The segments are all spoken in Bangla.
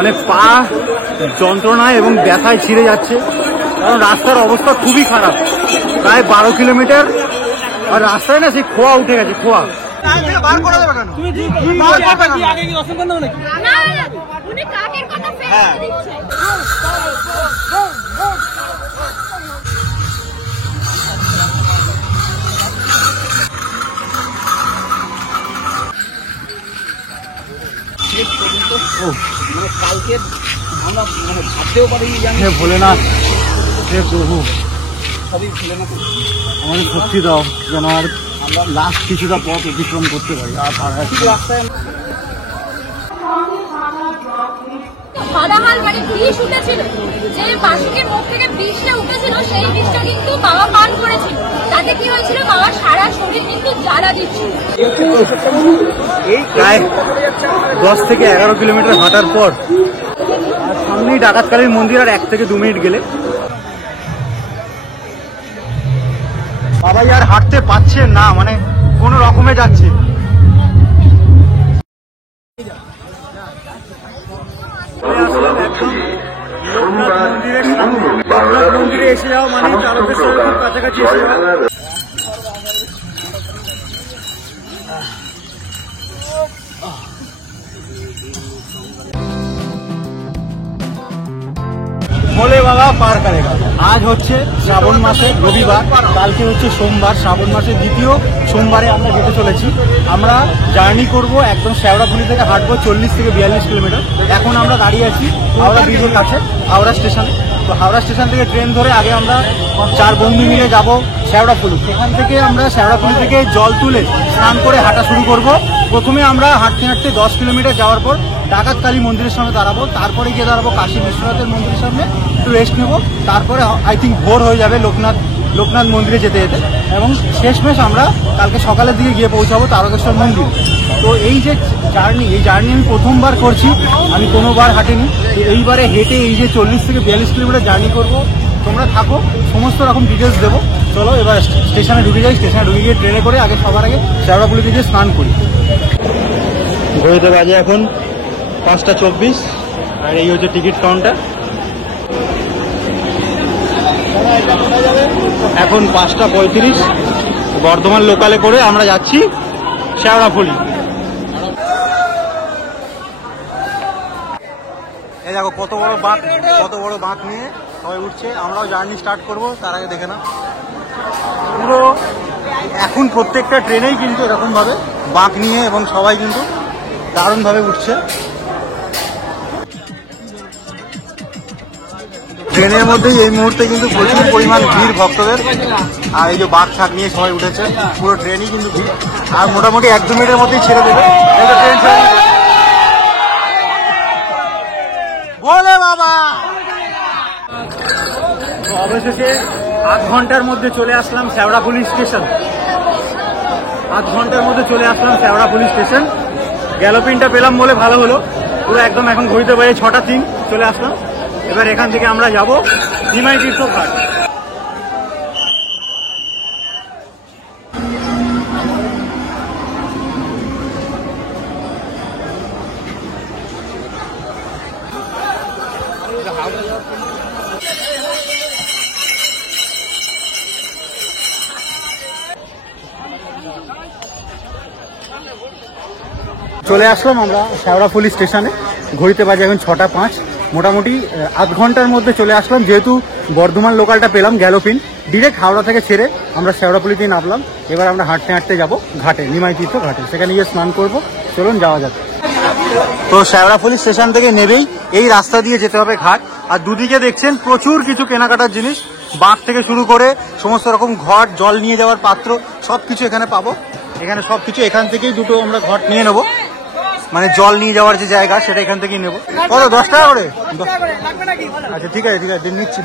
মানে পা যন্ত্রণায় এবং ব্যথায় ছিঁড়ে যাচ্ছে, কারণ রাস্তার অবস্থা খুবই খারাপ। প্রায় 12 কিলোমিটার, আর রাস্তায় না সেই খোয়া উঠে গেছে, খোয়া। কালকে আমরা ভাবতেও পারিনি, ভোলেনাথ, হে প্রভু, সবই ভোলেনাথ আমাদের শক্তি দাও যেন আর আমরা লাস্ট কিছুটা পথ অতিক্রম করতে পারি। আর রাস্তায় হলাহাল মানে বিষ উঠেছিল, যে বাসুকের মুখ থেকে বিষটা উঠেছিল সেই বিষটা কিন্তু বাবা পান করেছিল। তাতে কি হয়েছিল, বাবার সারা শরীর কিন্তু জ্বালা দিচ্ছিল। প্রায় 10 থেকে 11 কিলোমিটার হাঁটার পর সামনেই ডাকাতকালীর মন্দির, আর 1 থেকে 2 মিনিট গেলে বাবাই আর হাঁটতে পারছে না, মানে কোনো রকমে যাচ্ছে। মন্দিরে এসে যাও মানে তারকেশ্বর খুব কাছাকাছি এসে যাও। ভোলে বাবা পার করেগা। আজ হচ্ছে শ্রাবণ মাসের রবিবার, কালকে হচ্ছে সোমবার, শ্রাবণ মাসের 2য় সোমবারে আমরা যেতে চলেছি। আমরা জার্নি করব একদম শেওড়াফুলি থেকে, হাঁটবো 40 থেকে 42 কিলোমিটার। এখন আমরা দাঁড়িয়ে আছি হাওড়া ব্রিজের কাছে, হাওড়া স্টেশনে। তো হাওড়া স্টেশন থেকে ট্রেন ধরে আগে আমরা 4 বন্ধু মিলে যাব শেওড়াফুলি। সেখান থেকে আমরা শেওড়াফুলি থেকে জল তুলে স্নান করে হাঁটা শুরু করব। প্রথমে আমরা হাঁটতে হাঁটতে 10 কিলোমিটার যাওয়ার পর ডাকাতকালী মন্দিরের সামনে দাঁড়াবো, তারপরে গিয়ে দাঁড়াবো কাশী বিশ্বনাথের মন্দিরের সামনে, একটু রেস্ট নেবো। তারপরে আই থিঙ্ক ভোর হয়ে যাবে লোকনাথ মন্দিরে যেতে যেতে, এবং শেষমেশ আমরা কালকে সকালের দিকে গিয়ে পৌঁছাবো তারকেশ্বর মন্দির। তো এই যে জার্নি, এই জার্নি আমি প্রথমবার করছি, আমি কোনোবার হাঁটিনি। তো এইবারে হেঁটে এই যে 40 থেকে 42 কিলোমিটার জার্নি করবো। তোমরা থাকো, সমস্ত রকম ডিটেলস দেবো। চলো এবার স্টেশনে ঢুকে যাই। স্টেশনে ঢুকে গিয়ে ট্রেনে করে আগে সবার আগে শেওড়াফুলিতে গিয়ে স্নান করি। ঘড়িতে বাজে এখন 5:24, আর এই হচ্ছে টিকিট কাউন্টার। এখন 5:35, বর্ধমান লোকালে করে আমরা যাচ্ছি শেওড়াফুলি। এই দেখো কত বড় বাঁক নিয়ে সবাই উঠছে। আমরাও জার্নি স্টার্ট করব, তার আগে দেখে না পুরো এখন প্রত্যেকটা ট্রেনেই কিন্তু এরকম ভাবে বাঁক নিয়ে, এবং সবাই কিন্তু দারুণ ভাবে উঠছে। ট্রেনের মধ্যেই এই মুহূর্তে কিন্তু প্রচুর পরিমাণ ভিড় ভক্তদের। আর এই যে বাঘ ছাক নিয়ে সবাই উঠেছে, পুরো ট্রেনই কিন্তু ভিড়। আর মোটামুটি 1-2 মিনিটের মধ্যেই ছেড়ে দেবে ট্রেন। বলে বাবা, অবশেষে 8 ঘন্টার মধ্যে চলে আসলাম শেওড়াফুলি স্টেশন। 8 ঘন্টার মধ্যে চলে আসলাম শেওড়াফুলি স্টেশন। গ্যালোপিনটা পেলাম বলে ভালো হলো, পুরো একদম এখন ঘড়িতে বাজে 6:03 চলে আসলাম। এবার এখান থেকে আমরা যাব নিমাই তীর্থ ঘাট। চলে আসলাম আমরা শেওড়াফুলি স্টেশনে। ঘড়িতে বাজে এখন 6:05। মোটামুটি 8 ঘন্টার মধ্যে চলে আসলাম, যেহেতু বর্ধমান লোকালটা পেলাম গ্যালোপিন। ডিরেক্ট হাওড়া থেকে ছেড়ে আমরা শেওড়াফুলিতেই নামলাম। এবার আমরা হাঁটতে হাঁটতে যাবো ঘাটে, নিমাই তীর্থ ঘাটে, সেখানে গিয়ে স্নান করবো। চলুন যাওয়া যাক। তো শেওড়াফুলি স্টেশন থেকে নেবেই এই রাস্তা দিয়ে যেতে হবে ঘাট। আর দুদিকে দেখছেন প্রচুর কিছু কেনাকাটার জিনিস, বাঁক থেকে শুরু করে সমস্ত রকম ঘট, জল নিয়ে যাওয়ার পাত্র, সবকিছু এখানে পাবো। এখানে সবকিছু এখান থেকেই দুটো আমরা ঘট নিয়ে নেবো, মানে জল নিয়ে যাওয়ার যে জায়গা সেটা এখান থেকেই নেবো। কত, 10 টাকা করে? আচ্ছা ঠিক আছে নিচ্ছি।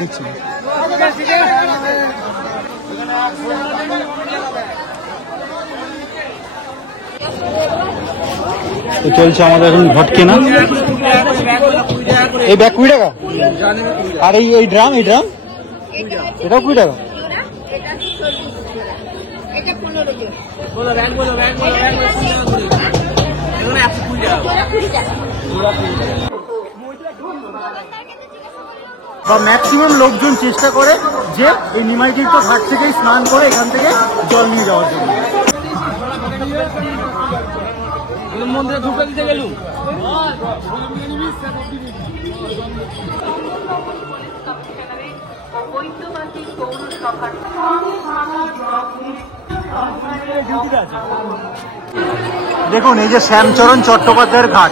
তো চলছে আমাদের এখন ঘট কেনা। এই ব্যাগ 20 টাকা, আর এই ড্রাম এটাও 20 টাকা। বা ম্যাক্সিমাম লোকজন চেষ্টা করে যে এই নিমাই তীর্থ ঘাট থেকেই স্নান করে এখান থেকে জল নিয়ে যাওয়ার জন্য। মন্দিরে ঢুকে দিতে গেলুম। দেখুন এই যে শ্যামচরণ চট্টোপাধ্যায়ের ঘাট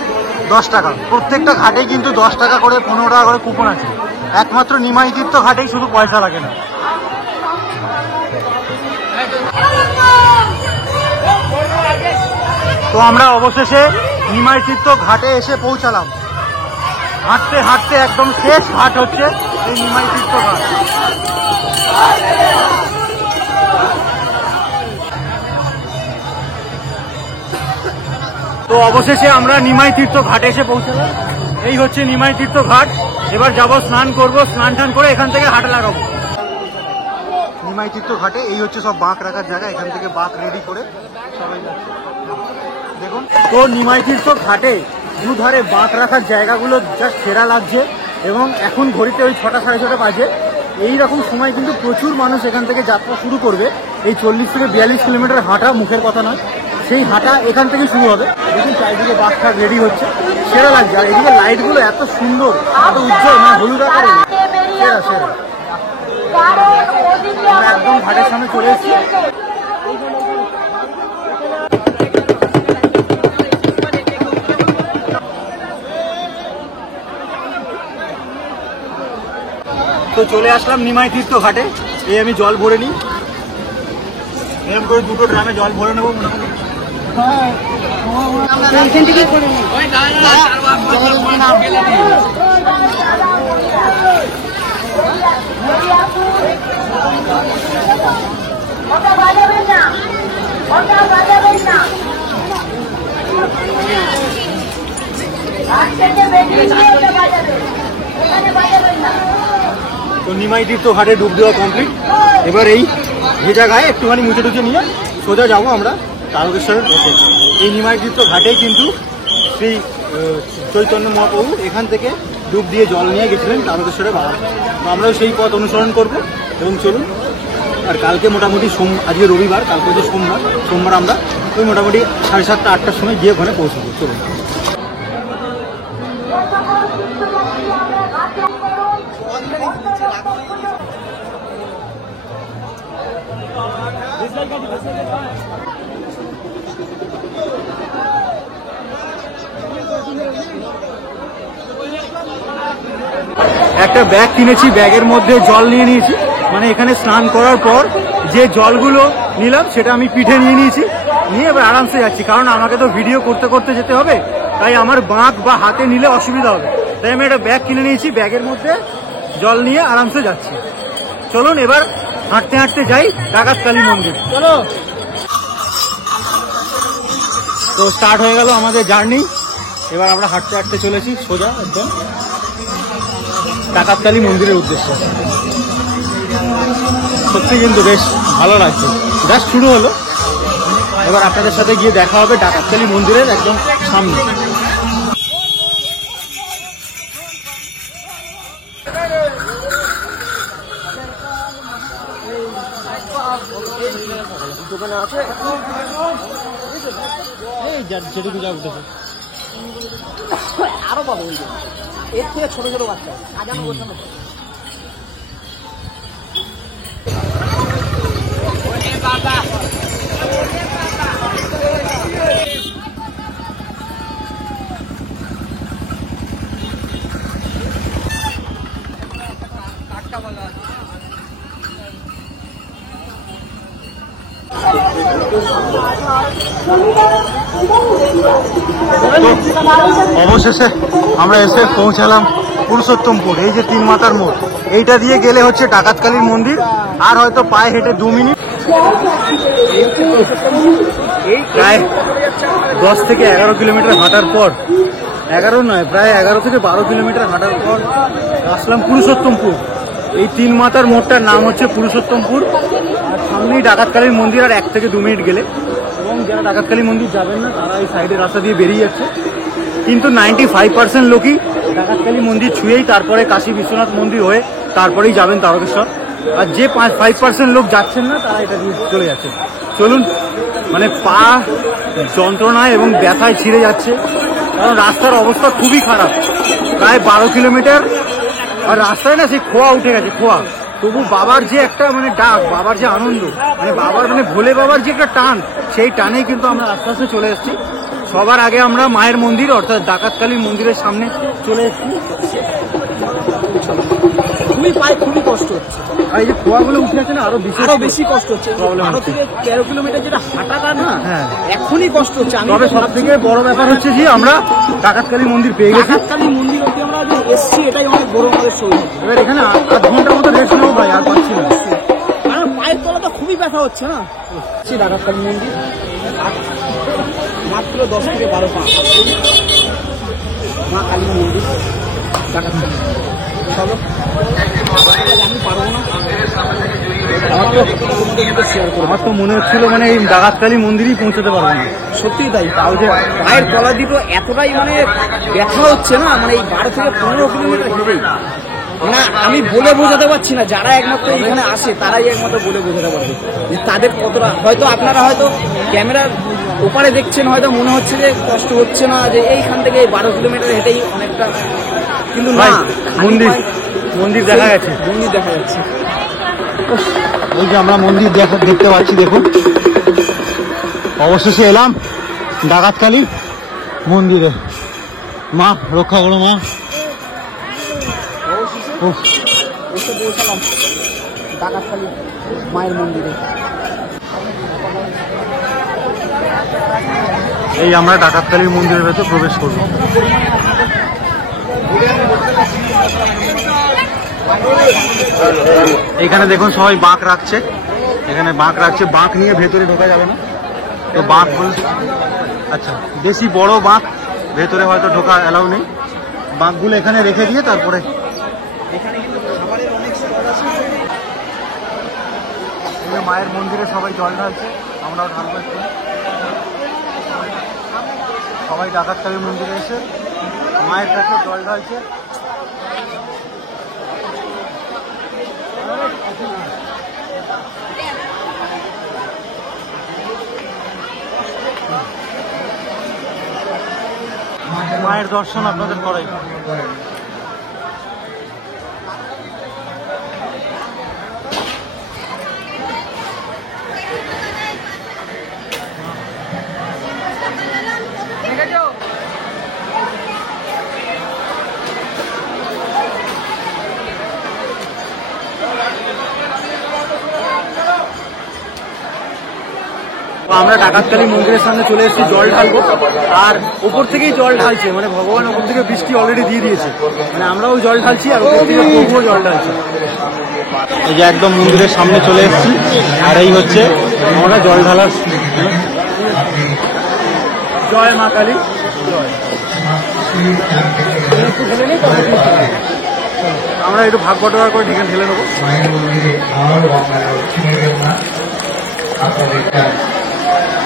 10 টাকা, প্রত্যেকটা ঘাটে কিন্তু 10 টাকা করে 15 টাকা করে কুপন আছে। একমাত্র নিমাই তীর্থ ঘাটেই শুধু পয়সা লাগে না। তো আমরা অবশেষে নিমাই তীর্থ ঘাটে এসে পৌঁছালাম। হাঁটতে হাঁটতে একদম শেষ ঘাট হচ্ছে এই নিমাই তীর্থ ঘাট। তো অবশেষে আমরা নিমাই তীর্থ ঘাটে এসে পৌঁছালাম। এই হচ্ছে নিমাই তীর্থ ঘাট। এবার যাবো স্নান করব, স্নান টান করে এখান থেকে হাঁটা লাগাবো। নিমাই তীর্থ ঘাটে এই হচ্ছে সব বাঁক রাখার জায়গা, এখান থেকে বাঁক রেডি করে সবাই যাচ্ছে। দেখুন তো নিমাই তীর্থ ঘাটে দুধারে বাঁক রাখার জায়গাগুলো জাস্ট সেরা লাগছে। এবং এখন ঘড়িতে ওই 6টা সাড়ে 6টা বাজে। এইরকম সময় কিন্তু প্রচুর মানুষ এখান থেকে যাত্রা শুরু করবে। এই 40 থেকে 42 কিলোমিটার হাঁটা মুখের কথা নয়, সেই হাঁটা এখান থেকে শুরু হবে। দেখুন চারিদিকে বাস ট্রাক রেডি হচ্ছে, সেরা লাগছে। আর এদিকে লাইটগুলো এত সুন্দর, এত উজ্জ্বল, মানে হলুদ আকারে সেরা সেরা। আমরা একদম ঘাটের সামনে চলে এসেছি। তো চলে আসলাম নিমাই তীর্থ ঘাটে। এই আমি জল ভরে নিই, এরকম করে 2টো ড্রামে জল ভরে নেবো। তো নিমাই তীর্থ ঘাটে ডুব দেওয়া কমপ্লিট। এবার এই ভেজা গায়ে একটুখানি মুছে টুচে নিয়ে সোজা যাবো আমরা তারকেশ্বরের পথে। এই নিমাই তীর্থ ঘাটেই কিন্তু শ্রী চৈতন্য মহাপ্রভু এখান থেকে ডুব দিয়ে জল নিয়ে গেছিলেন তারকেশ্বরে বাবা। তো আমরাও সেই পথ অনুসরণ করব এবং চলুন। আর কালকে মোটামুটি আজকে রবিবার, কালকে হচ্ছে সোমবার আমরা ওই মোটামুটি 7:30 8টার সময় গিয়ে ওখানে পৌঁছবো। চলুন। একটা ব্যাগ কিনেছি, ব্যাগের মধ্যে জল নিয়ে নিয়েছি। মানে এখানে স্নান করার পর যে জলগুলো নিলাম সেটা আমি পিঠে নিয়ে নিয়েছি, নিয়ে এবার আরামসে যাচ্ছি। কারণ আমাকে তো ভিডিও করতে করতে যেতে হবে, তাই আমার বাঁক বা হাতে নিলে অসুবিধা হবে। তাই আমি একটা ব্যাগ কিনে নিয়েছি, ব্যাগের মধ্যে জল নিয়ে আরামসে যাচ্ছি। চলুন এবার হাঁটতে হাঁটতে যাই ডাকাতকালী মন্দির। চলো। তো স্টার্ট হয়ে গেল আমাদের জার্নি। এবার আমরা হাঁটতে হাঁটতে চলেছি সোজা একদম ডাকাতকালী মন্দিরের উদ্দেশ্যে। সত্যি কিন্তু বেশ ভালো লাগছে। জাস্ট শুরু হলো, এবার আপনাদের সাথে গিয়ে দেখা হবে ডাকাতকালী মন্দিরের একদম সামনে। দোকানে আছে যেটুকু যা উঠেছে আরো পাবো, এর থেকে ছোট ছোট বাচ্চা সাজানো গোছানো। অবশেষে আমরা এসে পৌঁছালাম পুরুষোত্তমপুর। এই যে 3 মাথার মোড়, এইটা দিয়ে গেলে হচ্ছে ডাকাতকালীর মন্দির। আর হয়তো পায়ে হেঁটে 2 মিনিট। প্রায় 10 থেকে 11 কিলোমিটার হাঁটার পর, 11 নয় প্রায় 11 থেকে 12 কিলোমিটার হাঁটার পর আসলাম পুরুষোত্তমপুর। এই 3 মাথার মোড়টার নাম হচ্ছে পুরুষোত্তমপুর। আর সামনেই ডাকাতকালীর মন্দির, আর 1 থেকে 2 মিনিট গেলে। এবং যারা ডাকাতকালী মন্দির যাবেন না তারা এই সাইডের রাস্তা দিয়ে বেরিয়ে যাচ্ছে। কিন্তু 95% লোকই ডাকাতকালী মন্দির ছুঁয়েই তারপরে কাশী বিশ্বনাথ মন্দির হয়ে তারপরেই যাবেন তারকেশ্বর। আর যে 5% লোক যাচ্ছেন না তারা এটা দিয়ে চলে যাচ্ছে। চলুন, মানে পা যন্ত্রণায় এবং ব্যথায় ছিঁড়ে যাচ্ছে, কারণ রাস্তার অবস্থা খুবই খারাপ। প্রায় 12 কিলোমিটার, আর রাস্তায় না সেই খোয়া উঠে গেছে, খোয়া। তবু বাবার যে একটা মানে ডাক, বাবার যে আনন্দ, মানে বাবার মানে ভোলে বাবার যে একটা টান, সেই টানেই কিন্তু আমরা আস্তে আস্তে চলে এসেছি। সবার আগে আমরা মায়ের মন্দির অর্থাৎ ডাকাতকালী মন্দিরের সামনে চলে এসেছি। খুবই কষ্ট হচ্ছে, আর এই যে খোয়াগুলো উঠে আছে না, আরো বেশি কষ্ট হচ্ছে। 12 থেকে 13 কিলোমিটার যেটা হাঁটাটা না, হ্যাঁ, এখনই কষ্ট হচ্ছে। তবে সব থেকে বড় ব্যাপার হচ্ছে যে আমরা ডাকাতকালী মন্দির পেয়ে গেছি। ডাকাতকালী মন্দির অব্দি আমরা যে এসছি, এটাই অনেক বড় আমাদের সৌভাগ্য। এবার এখানে 8 ঘন্টার মতো রেস্ট নেবো ভাই, আর পাচ্ছি না, কারণ পায়ের তলাটা খুবই ব্যথা হচ্ছে না। ডাকাতকালী মন্দির মাত্র 10 থেকে 12 পা, মা কালী মন্দির ডাকাতকালী। চলো, আমি পারবো না। আমার তো মনে হচ্ছিল মানে এই ডাকাতকালী মন্দিরই পৌঁছাতে পারবো না। সত্যিই তাই। তাও যে পায়ের তলা দুটো এতটাই মানে ব্যথা হচ্ছে না, মানে এই 12 থেকে 15 কিলোমিটার হেঁটেই, মানে আমি বলে বোঝাতে পারছি না। যারা একমাত্র এখানে আসে তারাই একমাত্র বলে বোঝাতে পারবে যে তাদের কতটা। হয়তো আপনারা হয়তো ক্যামেরার ওপারে দেখছেন, হয়তো মনে হচ্ছে যে কষ্ট হচ্ছে না, যে এইখান থেকে 12 কিলোমিটার হেঁটেই অনেকটা, কিন্তু না, মন্দির দেখা গেছে, মন্দির দেখা যাচ্ছে। ওই যে আমরা মন্দির দেখতে পাচ্ছি, দেখুন অবশেষে এলাম ডাকাতকালী মন্দিরে। মা রক্ষা করো মা। এসে পৌঁছালাম ডাকাতকালী মায়ের মন্দিরে। এই আমরা ডাকাতকালী মন্দিরের ভেতর প্রবেশ করব। এখানে দেখুন সবাই বাঁক রাখছে, এখানে বাঁক রাখছে। বাঁক নিয়ে ভেতরে ঢোকা যাবে না, তো বাঁক বলছে আচ্ছা বেশি বড় বাঁক, ভেতরে হয়তো ঢোকা অ্যালাউ নেই। বাঁকগুলো এখানে রেখে দিয়ে তারপরে মায়ের মন্দিরে সবাই জল ঢালছে, আমরাও ঢালবো একটু। সবাই ডাকাতকালী মন্দিরে এসে মায়ের কাছে জল ঢালছে। মায়ের দর্শন আপনাদের করাই। আমরা ডাকাতকালী মন্দিরের সামনে চলে এসেছি জল ঢালবো, আর উপর থেকেই জল ঢালছে, মানে ভগবান উপর থেকে বৃষ্টি অলরেডি দিয়ে দিয়েছে, মানে আমরাও জল ঢালছি আর উপর থেকে প্রভুও জল ঢালছে। এই যে একদম মন্দিরের সামনে চলে এসেছি, আর এই হচ্ছে আমরা জল ঢালার। জয় মা কালী, আমরা একটু ভাগ বটোয়ার করে ঢেকে ঢেলে নেবো।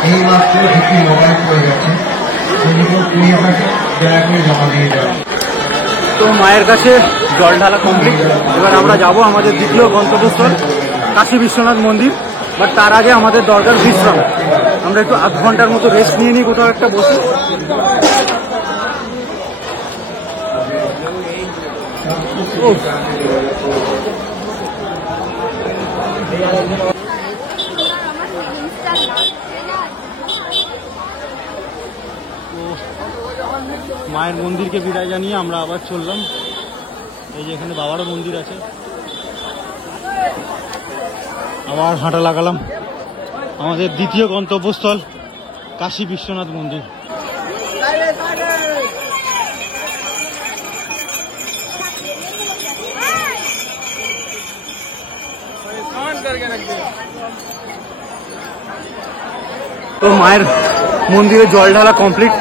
এই মাত্র একটি মোবাইল পড়ে গেছে, জমা দিয়ে যাবে। তো মায়ের কাছে জল ঢালা কমপ্লিট। এবার আমরা যাব আমাদের দ্বিতীয় গন্তব্যস্থল কাশী বিশ্বনাথ মন্দির। বাট তার আগে আমাদের দরকার বিশ্রাম। আমরা একটু 8 ঘন্টার মতো রেস্ট নিয়ে নিই কোথাও একটা বসে। মায়ের মন্দিরকে বিদায় জানিয়ে আমরা আবার চললাম। এই যে এখানে বাবারও মন্দির আছে, আবার হাঁটা লাগালাম আমাদের দ্বিতীয় গন্তব্যস্থল কাশী বিশ্বনাথ মন্দির। তো মায়ের মন্দিরে জল ঢালা কমপ্লিট।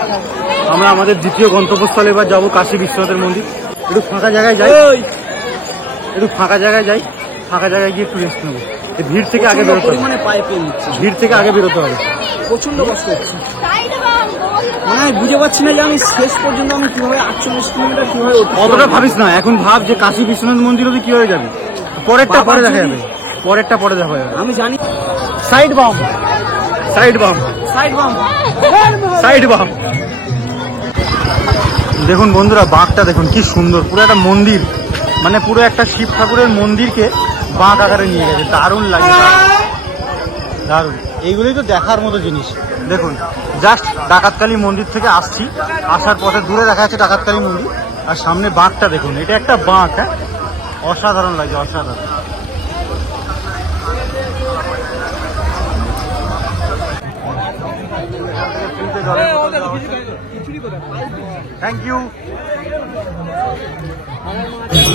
আমরা আমাদের দ্বিতীয় গন্তব্যস্থলে এবার যাবো কাশী বিশ্বনাথের মন্দির। একটু ফাঁকা জায়গায় যাই, ফাঁকা জায়গায় গিয়ে একটু রেস্ট নেবো। ভিড় থেকে আগে বেরোতে হবে, পায়ে পেয়ে নিচ্ছে, ভিড় থেকে আগে বেরোতে হবে। প্রচন্ড কষ্ট হচ্ছে। মানে আমি বুঝে পাচ্ছি না যে আমি শেষ পর্যন্ত আমি কিভাবে 48 কিলোমিটার কিভাবে অতটা ভাবিস না, এখন ভাব যে কাশী বিশ্বনাথ মন্দির অবধি কি হয়ে যাবে, পরেরটা পরে দেখা যাবে, পরেরটা পরে দেখা যাবে। আমি জানি। সাইড বাম, সাইড বাম, সাইড বাম, সাইড বাম। দেখুন বন্ধুরা, বাঁকটা দেখুন কি সুন্দর, পুরো একটা মন্দির, মানে পুরো একটা শিব ঠাকুরের মন্দিরকে বাঁক আকারে নিয়ে গেছে, দারুণ লাগে, দারুণ। এইগুলোই তো দেখার মতো জিনিস। দেখুন জাস্ট ডাকাতকালী মন্দির থেকে আসছি, আসার পথে দূরে দেখা যাচ্ছে ডাকাতকালী মন্দির, আর সামনে বাঁকটা দেখুন, এটা একটা বাঁক, হ্যাঁ অসাধারণ লাগে, অসাধারণ। Thank you.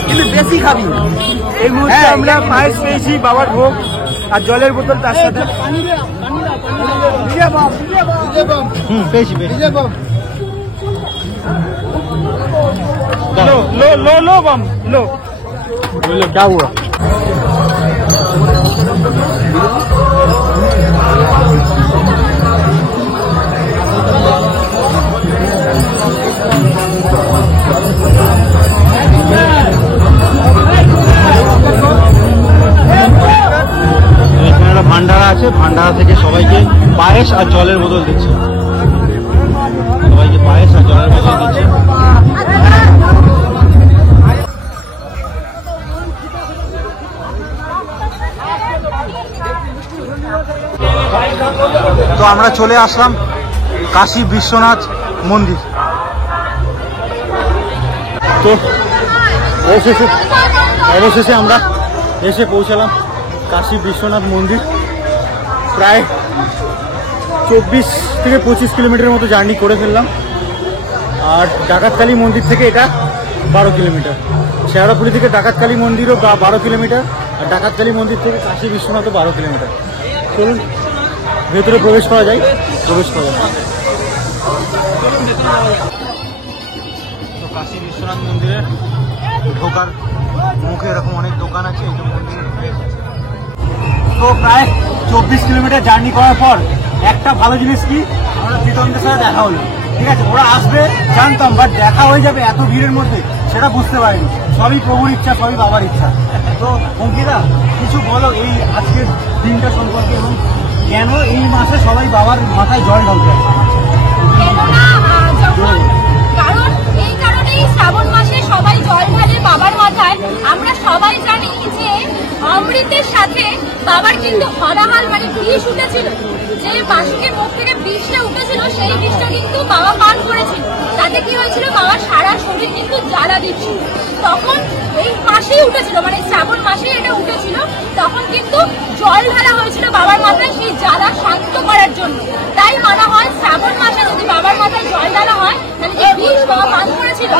কিন্তু বেশি খাবি। এই মুহূর্তে আমরা পায়েস পেয়েছি, বাবার ভোগ আর জলের বোতল তার সাথে। পেয়েছি পেয়েছি। लो लो लो लो बम लो। बोलो क्या हुआ? এখানে একটা ভান্ডারা আছে, ভান্ডারা থেকে সবাইকে পায়েস আর জলের বোতল দিচ্ছে, সবাইকে পায়েস আর জলের বোতল দিচ্ছে। তো আমরা চলে আসলাম কাশী বিশ্বনাথ মন্দির। তো অবশেষে আমরা এসে পৌঁছালাম কাশী বিশ্বনাথ মন্দির। প্রায় 24 থেকে 25 কিলোমিটারের মতো জার্নি করে ফেললাম। আর ডাকাতকালী মন্দির থেকে এটা 12 কিলোমিটার, শেওড়াফুলি থেকে ডাকাতকালী মন্দিরও 12 কিলোমিটার, আর ডাকাতকালী মন্দির থেকে কাশী বিশ্বনাথও 12 কিলোমিটার। চলুন ভেতরে প্রবেশ করা যায়, প্রবেশ করা যায়। তো কাশী বিশ্বনাথ মন্দিরে ঢোকার মুখে এরকম অনেক দোকান আছে। এই মন্দিরে তো প্রায় 24 কিলোমিটার জার্নি করার পর একটা ভালো জিনিস কি, আমরা প্রীতমদের সাথে দেখা হলো। ঠিক আছে, ওরা আসবে জানতাম, বাট দেখা হয়ে যাবে এত ভিড়ের মধ্যে সেটা বুঝতে পারিনি। সবই প্রভুর ইচ্ছা, সবই বাবার ইচ্ছা। তো অঙ্কিতা কিছু বলো এই আজকের দিনটা সম্পর্কে, এবং কেন এই মাসে সবাই বাবার মাথায় জল ঢালতে? কারণ এই কারণেই শ্রাবণ মাসে সবাই জল ঢালে বাবার মাথায়। আমরা সবাই জানি যে অমৃতের সাথে বাবার কিন্তু হরাহাল মানে বিষ উঠেছিল, যে বাসুকের মুখ থেকে বিষটা উঠেছিল সেই বিষটা কিন্তু বাবা পান করেছিল। তাতে কি হয়েছিল, বাবার সারা শরীর কিন্তু জ্বালা দিচ্ছিল। তখন এই মাসেই উঠেছিল, মানে শ্রাবণ মাসেই এটা উঠেছিল, তখন কিন্তু জল ঢালা হয়েছিল বাবার মাথায় সেই জ্বালা শান্ত করার জন্য। তাই মানা হয় শ্রাবণ মাসে যদি বাবার মাথায় জল ঢালা হয় তাহলে যে বিষ বাবা পান করেছিল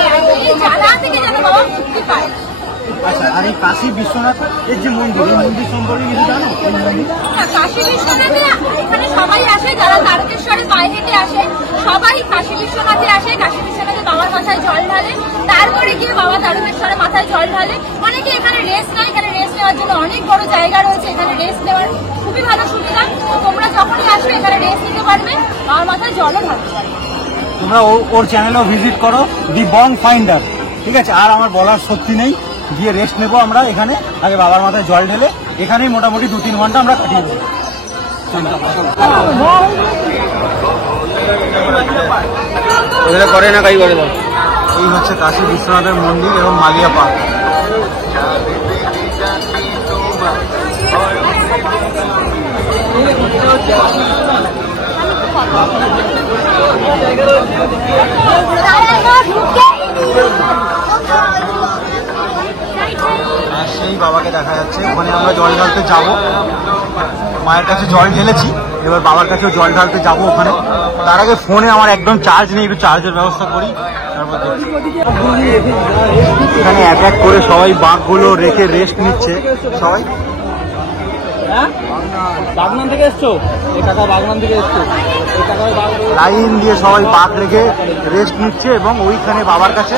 এই জ্বালা থেকে যেন বাবা মুক্তি পায়। আচ্ছা, আর এই কাশী বিশ্বনাথ এর যে মন্দির, এই মন্দির সম্পর্কে কিছু জানো? কাশী বিশ্বনাথে এখানে সবাই আসে, যারা তারকেশ্বরে পায়ে হেঁটে আসে সবাই কাশী বিশ্বনাথে আসে। কাশী বিশ্বনাথে বাবার মাথায় জল ঢালে, তারপরে গিয়ে বাবা তারকেশ্বরে মাথায় জল ঢালে। অনেকে এখানে রেস্ট নেয়, এখানে রেস্ট নেওয়ার জন্য অনেক বড় জায়গা রয়েছে, এখানে রেস্ট নেওয়ার খুবই ভালো সুবিধা। তো তোমরা যখনই আসবে এখানে রেস্ট নিতে পারবে, বাবার মাথায় জলও ঢালতে পারবে। তোমরা ওর চ্যানেলেও ভিজিট করো, দি বং ফাইন্ডার। ঠিক আছে, আর আমার বলার সত্যি নেই, গিয়ে রেস্ট নেবো আমরা এখানে, আগে বাবার মাথায় জল ঢেলে এখানেই মোটামুটি 2-3 ঘন্টা আমরা কাটিয়ে দেবো। করে না কাই করে দাও। এই হচ্ছে কাশী বিশ্বনাথের মন্দির এবং মালিয়া পার্ক। আর সেই বাবাকে দেখা যাচ্ছে, ওখানে আমরা জল ঢালতে যাব। মায়ের কাছে জল ঢেলেছি, এবার বাবার কাছেও জল ঢালতে যাব ওখানে। তার আগে ফোনে আমার একদম চার্জ নেই, একটু চার্জের ব্যবস্থা করি। তারপর এখানে এক এক করে সবাই বাঁকগুলো রেখে রেস্ট নিচ্ছে সবাই। বাগনান থেকে এসছো? এই কাকা বাগনান থেকে এসছো? এই কাকা লাইন দিয়ে সবাই বাঁক রেখে রেস্ট নিচ্ছে, এবং ওইখানে বাবার কাছে,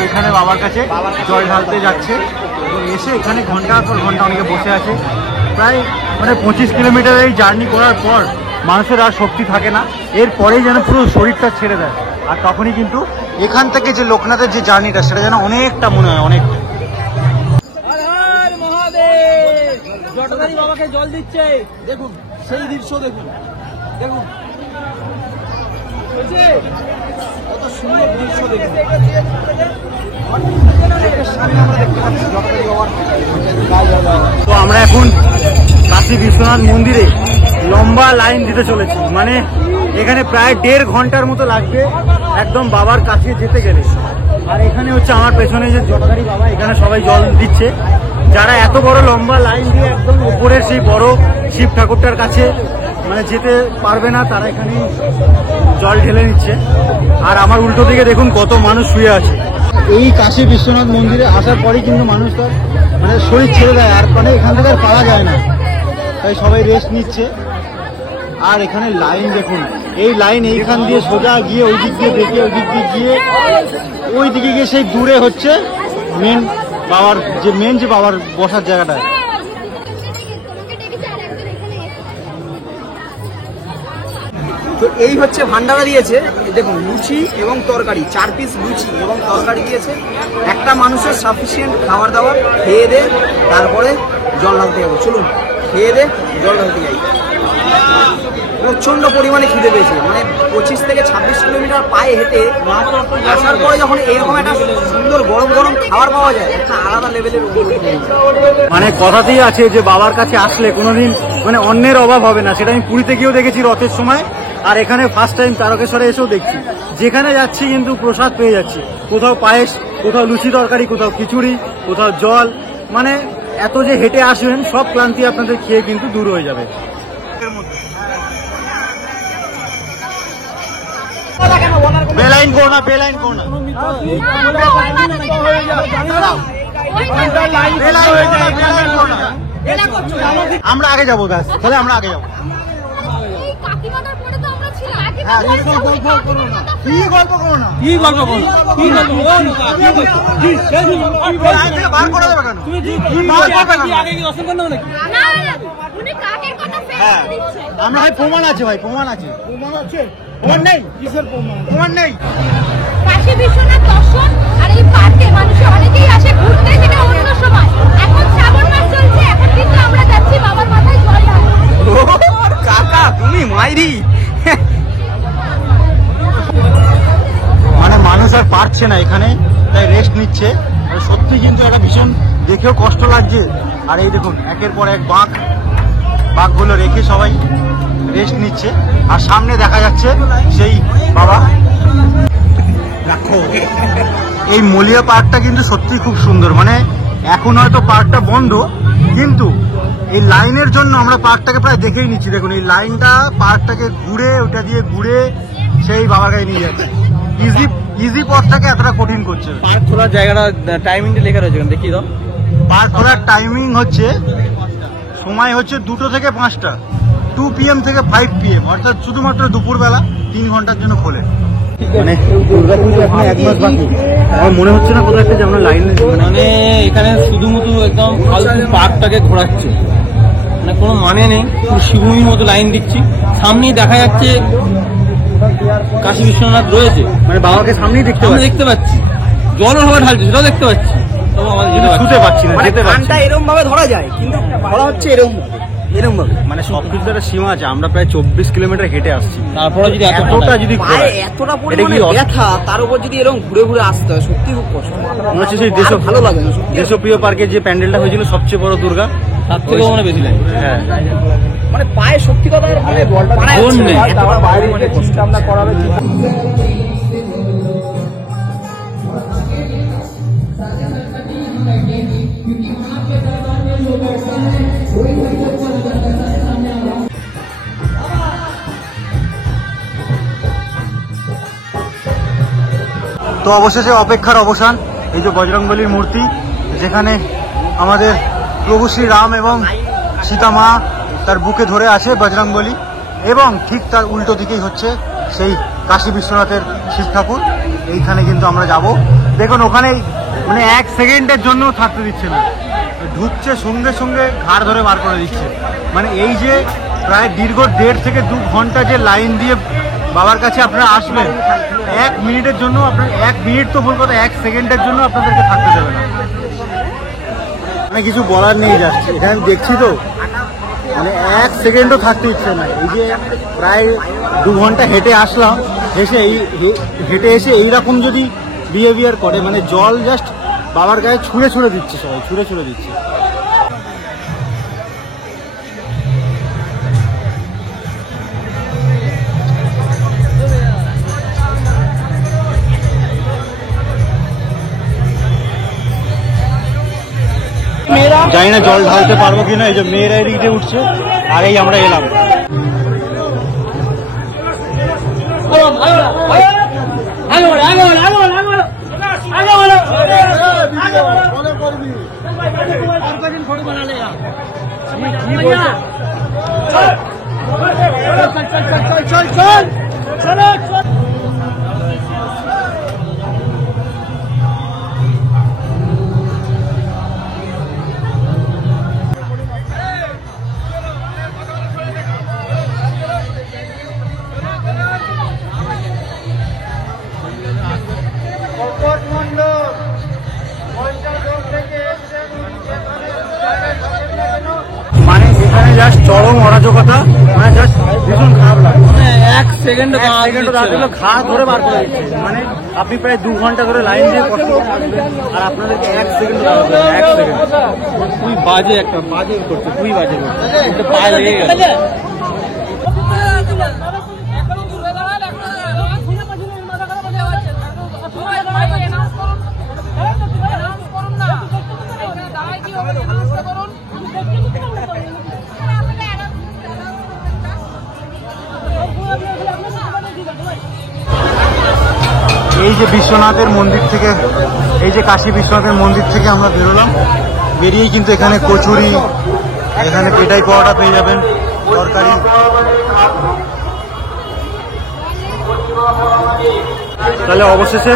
ওইখানে বাবার কাছে জল ঢালতে যাচ্ছে। এবং এসে এখানে ঘন্টার পর ঘন্টা অনেকে বসে আছে। প্রায় মানে 25 কিলোমিটার এই জার্নি করার পর মানুষের আর শক্তি থাকে না, এরপরেই যেন পুরো শরীরটা ছেড়ে দেয়। আর তখনই কিন্তু এখান থেকে যে লোকনাথের যে জার্নিটা সেটা যেন অনেকটা মনে হয়, অনেকটা। জটাধারী বাবাকে জল দিচ্ছে, দেখুন সেই দৃশ্য, দেখুন দেখুন কত সুন্দর দৃশ্য, দেখুন তো আমরা এখন কাশী বিশ্বনাথ মন্দিরে লম্বা লাইন দিতে চলেছি, মানে এখানে প্রায় 1.5 ঘন্টার মতো লাগবে একদম বাবার কাছে যেতে গেলে। আর এখানে হচ্ছে আমার পেছনে যে জটাধারী বাবা, এখানে সবাই জল দিচ্ছে। যারা এত বড় লম্বা লাইন দিয়ে একদম উপরের সেই বড় শিব ঠাকুরটার কাছে মানে যেতে পারবে না, তারা এখানে জল ঢেলে নিচ্ছে। আর আমার উল্টো দিকে দেখুন কত মানুষ শুয়ে আছে। এই কাশী বিশ্বনাথ মন্দিরে আসার পরেই কিন্তু মানুষ তার মানে শরীর ছেড়ে দেয়, আর মানে এখান থেকে আর পারা যায় না, তাই সবাই রেস্ট নিচ্ছে। আর এখানে লাইন দেখুন, এই লাইন এইখান দিয়ে সোজা গিয়ে ওই দিক দিয়ে দেখে ওই দিক দিয়ে গিয়ে ওই দিকে গিয়ে সেই দূরে হচ্ছে মেন বাবার যে বাবার বসার জায়গাটা। তো এই হচ্ছে ভান্ডারা দিয়েছে, দেখুন লুচি এবং তরকারি, 4 পিস লুচি এবং তরকারি দিয়েছে। একটা মানুষের সাফিসিয়েন্ট খাবার দাবার, খেয়ে দে তারপরে জল ঢালতে যাবো। চলুন খেয়ে দে জল ঢালতে যাই। প্রচন্ড পরিমাণে খিদে পেয়েছে, মানে 25 থেকে 26 কিলোমিটার পায়ে হেঁটে আসার পরে যখন এরকম একটা সুন্দর গরম গরম খাবার পাওয়া যায়, একটা আলাদা লেভেলের মানে কথাতেই আছে যে বাবার কাছে আসলে কোনোদিন মানে অন্যের অভাব হবে না। সেটা আমি পুরীতে গিয়েও দেখেছি রথের সময়, আর এখানে ফার্স্ট টাইম তারকেশ্বরে এসেও দেখছি। যেখানে যাচ্ছি কিন্তু প্রসাদ পেয়ে যাচ্ছি, কোথাও পায়েস, কোথাও লুচি তরকারি, কোথাও খিচুড়ি, কোথাও জল। মানে এত যে হেঁটে আসবেন সব ক্লান্তি আপনাদের খেয়ে কিন্তু দূর হয়ে যাবে। বেলাইন করো না, বেলাইন করো না, আমরা আগে যাবো গাছ, তাহলে আমরা আগে যাবো। কি গল্প করো না, কি গল্প করো, কি গল্প বার করে দেবে কেন? হ্যাঁ, আমরা ভাই প্রমাণ আছে, ভাই প্রমাণ আছে, প্রমাণ আছে, প্রমাণ নেই, কিসের প্রমাণ? প্রমাণ নেই। কাশী বিশ্বনাথ দর্শন আর এই পার্কে মানুষে অনেকেই আসে ঘুরতে, যেটা অন্য সময়। এখন শ্রাবণ মাস চলছে, এখন কিন্তু আমরা যাচ্ছি বাবার মাথায় জল ঢালতে। কাকা তুমি মাইরি, মানে মানুষ আর পারছে না এখানে, তাই রেস্ট নিচ্ছে। সত্যি কিন্তু একটা ভীষণ দেখেও কষ্ট লাগছে। আর এই দেখুন একের পর এক বাঘগুলো রেখে সবাই রেস্ট নিচ্ছে। আর সামনে দেখা যাচ্ছে সেই বাবা। এই মলিয়া পার্কটা কিন্তু সত্যি খুব সুন্দর, মানে এখন হয়তো পার্কটা বন্ধ, কিন্তু এই লাইনের জন্য আমরা পার্কটাকে প্রায় দেখেই নিচ্ছি। দেখুন এই লাইনটা পার্কটাকে ঘুরে, ওটা দিয়ে ঘুরে সেই বাবার গায়ে নিয়ে যাচ্ছে। ইজি পথটাকে এতটা কঠিন করছে। পার্ক খোলার জায়গাটা টাইমিংটা লেখা রয়েছে, দেখিয়ে দাও। পার্ক খোলার টাইমিং হচ্ছে, সময় হচ্ছে 2টো থেকে 5টা, 2 PM থেকে 5 PM, অর্থাৎ শুধুমাত্র দুপুরবেলা 3 ঘন্টার জন্য খোলে। মানে দুর্গাপুজো এখন 1 মাস বাকি, আমার মনে হচ্ছে না কোথাও একটা যে আমরা লাইন, মানে এখানে শুধুমাত্র একদম ফালতু পার্কটাকে ঘোরাচ্ছে, মানে কোনো মানে নেই। পুরো শিবভূমির মতো লাইন দিচ্ছি, সামনেই দেখা যাচ্ছে কাশী বিশ্বনাথ রয়েছে, মানে বাবাকে সামনেই দেখতে আমরা পাচ্ছি, দেখতে পাচ্ছি। জলও ভাবে ঢালছে, সেটাও দেখতে পাচ্ছি, তবু আমাদের যেতে শুতে পাচ্ছি না, মানে যেতে পাচ্ছি কানটা না। এরকম ভাবে ধরা যায়, কিন্তু ধরা হচ্ছে এরকম ভাবে। মানে সবকিছু একটা সীমা আছে। আমরা প্রায় 24 কিলোমিটার হেঁটে আসছি, তারপরে যদি এতটা যদি পায়ে ঘোরায়, এতটা এটা পরিমাণে কি ব্যথা, তার উপর যদি এরকম ঘুরে ঘুরে আসতে হয়, সত্যি খুব কষ্ট। মনে হচ্ছে সেই আর ভালো লাগে না সত্যি। দেশপ্রিয় পার্কে যে প্যান্ডেলটা হয়েছিল সবচেয়ে বড় দুর্গা, তার থেকেও মানে বেশি লাগে। হ্যাঁ মানে পায়ে সত্যি কথা মানে পাড়ায় বোন হচ্ছে নেই। না, এতটা পরিমাণে কষ্ট। আমরা করাবে কি? তো অবশেষে অপেক্ষার অবসান। এই যে বজরংবলীর মূর্তি, যেখানে আমাদের প্রভু শ্রী রাম এবং সীতা মা তার বুকে ধরে আছে বজরংবলী, এবং ঠিক তার উল্টো দিকেই হচ্ছে সেই কাশী বিশ্বনাথের শিব ঠাকুর। এইখানে কিন্তু আমরা যাব। দেখুন ওখানেই মানে 1 সেকেন্ডের জন্য থাকতে দিচ্ছে না, ঢুকছে সঙ্গে সঙ্গে ঘাড় ধরে বার করে দিচ্ছে। মানে এই যে প্রায় দীর্ঘ 1.5 থেকে 2 ঘন্টা যে লাইন দিয়ে বাবার কাছে আপনারা আসবেন, 1 মিনিটের জন্য আপনার 1 মিনিট তো ভুল কথা, 1 সেকেন্ডের জন্য আপনাদেরকে থাকতে দেবে না। মানে কিছু বলার নেই, জাস্ট এখানে দেখছি তো মানে 1 সেকেন্ডও থাকতে ইচ্ছে না। এই যে প্রায় 2 ঘন্টা হেঁটে আসলাম, হেঁটে এসে এইরকম যদি বিহেভিয়ার করে, মানে জল জাস্ট বাবার গায়ে ছুঁড়ে ছুঁড়ে দিচ্ছে, সবাই ছুঁড়ে ছুঁড়ে দিচ্ছে। জানি না জল ঢালতে পারবো কিনা, এই যে মেয়েরা এদিক দিয়ে উঠছে আর এই আমরা এলাম। মানে এখানে জাস্ট চরম অরাজকতা, মানে জাস্ট ভীষণ খারাপ লাগে। 1 সেকেন্ড ঘা ধরে বার করে দিচ্ছে। মানে আপনি প্রায় 2 ঘন্টা ধরে লাইন দিয়ে কষ্ট করছেন আর আপনাদেরকে 1 সেকেন্ড 1 সেকেন্ড খুবই বাজে করছে, খুবই বাজে করছে, পায়ে লেগে গেছে। এই যে বিশ্বনাথের মন্দির থেকে, এই যে কাশী বিশ্বনাথের মন্দির থেকে আমরা বেরোলাম, বেরিয়েই কিন্তু এখানে কচুরি, এখানে পেটাই পাওয়াটা পেয়ে যাবেন, তরকারি। তাহলে অবশেষে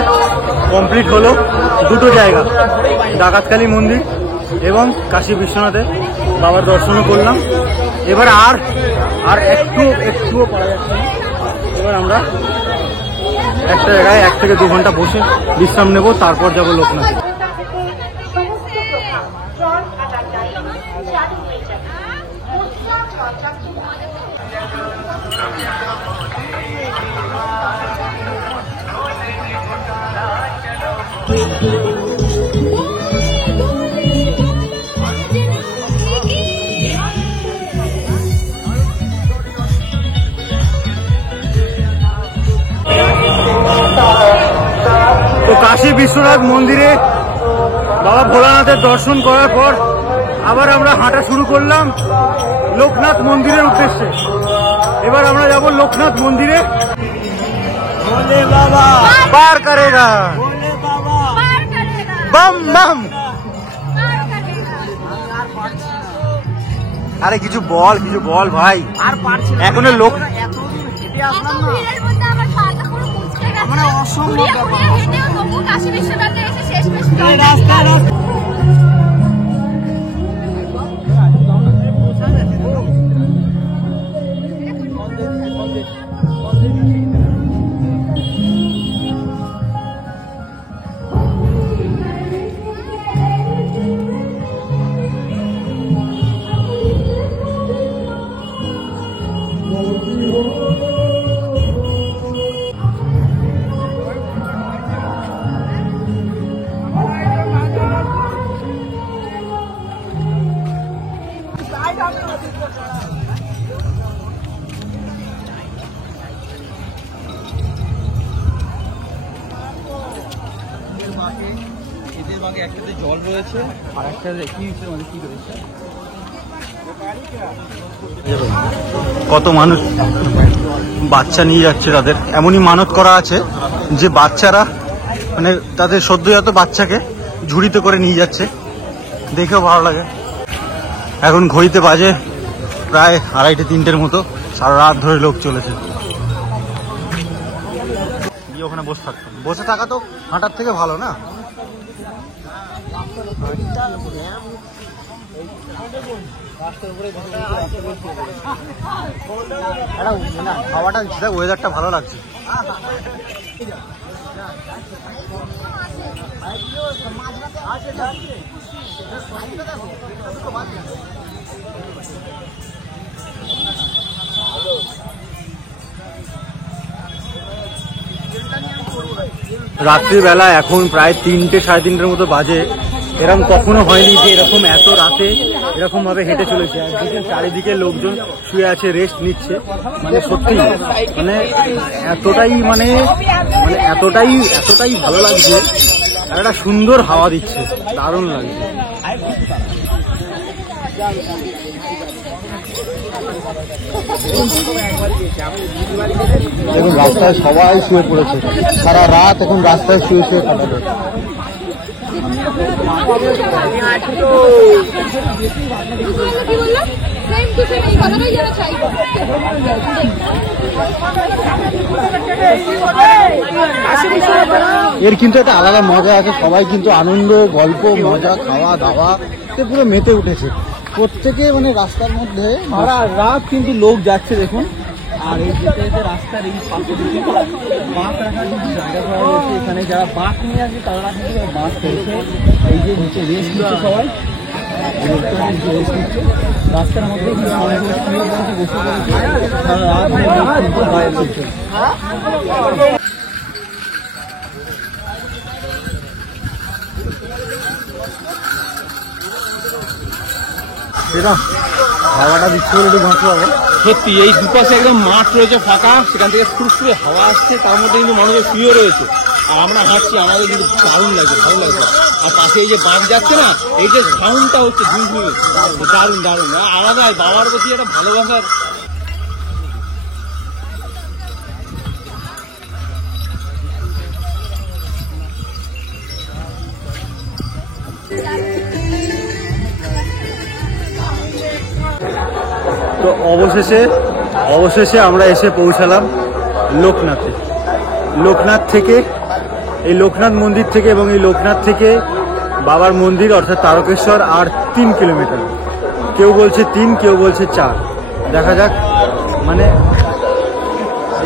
কমপ্লিট হলো 2টো জায়গা, ডাকাতকালী মন্দির এবং কাশী বিশ্বনাথে বাবার দর্শনও করলাম। এবার আর একটুও পাওয়া যাচ্ছে না। এবার আমরা একটা জায়গায় 1 থেকে 2 ঘন্টা বসে বিশ্রাম নেব, তারপর যাবো লোকনাথ। তো কাশী বিশ্বনাথ মন্দিরে বাবা ভোলানাথের দর্শন করার পর আবার আমরা হাঁটা শুরু করলাম লোকনাথ মন্দিরের উদ্দেশ্যে। এবার আমরা যাব লোকনাথ মন্দিরে। ভোলে বাবা পার করেগা, বম বম। আরে কিছু বল ভাই, আর পারছি না এখনো লোক। এতদিন হেঁটে আসলাম না, ভিড়ের মধ্যে আমার পাটা পুরো মুচকে গেছে। মানে অসম্ভব ব্যাপার। হেঁটেও তবু কাশী বিশ্বনাথে এসে শেষমেশ রাস্তায় এদের বাগে একটাতে জল রয়েছে আর একটাতে কি রয়েছে। কত মানুষ বাচ্চা নিয়ে যাচ্ছে, তাদের এমনই মানত করা আছে যে বাচ্চারা মানে তাদের সদ্যজাত বাচ্চাকে ঝুড়িতে করে নিয়ে যাচ্ছে, দেখেও ভালো লাগে। এখন ঘড়িতে বাজে প্রায় 2:30-3টের মতো, সারা রাত ধরে লোক চলেছে। ওখানে বসে থাকা তো হাঁটার থেকে ভালো না। হাওয়াটা ওয়েদারটা ভালো লাগছে। রাত্রিবেলা এখন প্রায় 3টে সাড়ে 3টের মতো বাজে। এরকম কখনো হয়নি যে এরকম এত রাতে এরকম ভাবে হেঁটে চলেছে। আর চারিদিকে লোকজন শুয়ে আছে, রেস্ট নিচ্ছে। মানে সত্যি মানে এতটাই ভালো লাগছে। আর একটা সুন্দর হাওয়া দিচ্ছে, দারুণ লাগছে। দেখুন রাস্তায় সবাই শুয়ে পড়েছে, সারা রাত এখন রাস্তায় শুয়ে শুয়ে কাটাবে। এর কিন্তু একটা আলাদা মজা আছে, সবাই কিন্তু আনন্দ, গল্প, মজা, খাওয়া দাওয়া পুরো মেতে উঠেছে প্রত্যেকে। মানে রাস্তার মধ্যে সারা রাত কিন্তু লোক যাচ্ছে দেখুন। আর এই যেতে যেতে রাস্তার এই বাঁক রাখার কিন্তু জায়গা করা রয়েছে। এখানে যারা বাঁক নিয়ে আসে তারা কিন্তু বাঁক পেয়েছে। এই যে নিচে রেস্ট নিচ্ছে সবাই, রাস্তার মধ্যে সারা রাত বাইরে চলছে। হাওয়াটা দিচ্ছে বলে একটু ঘাঁটতে পাবো। সত্যি এই দুপাশে একদম মাঠ রয়েছে ফাঁকা, সেখান থেকে ফুরফুরে হাওয়া আসছে, তার মধ্যে কিন্তু মানুষের শুয়ে রয়েছে। আর আমরা হাঁটছি, আমাদের কিন্তু দারুণ লাগছে, ভালো লাগছে। আর পাশে এই যে বাঘ যাচ্ছে না, এই যে সাউন্ডটা হচ্ছে দারুণ দারুণ আলাদা। বাবার প্রতি একটা ভালোবাসার তো অবশেষে আমরা এসে পৌঁছালাম লোকনাথে। এই লোকনাথ মন্দির থেকে এবং এই লোকনাথ থেকে বাবার মন্দির অর্থাৎ তারকেশ্বর আর 3 কিলোমিটার। কেউ বলছে 3, কেউ বলছে 4। দেখা যাক, মানে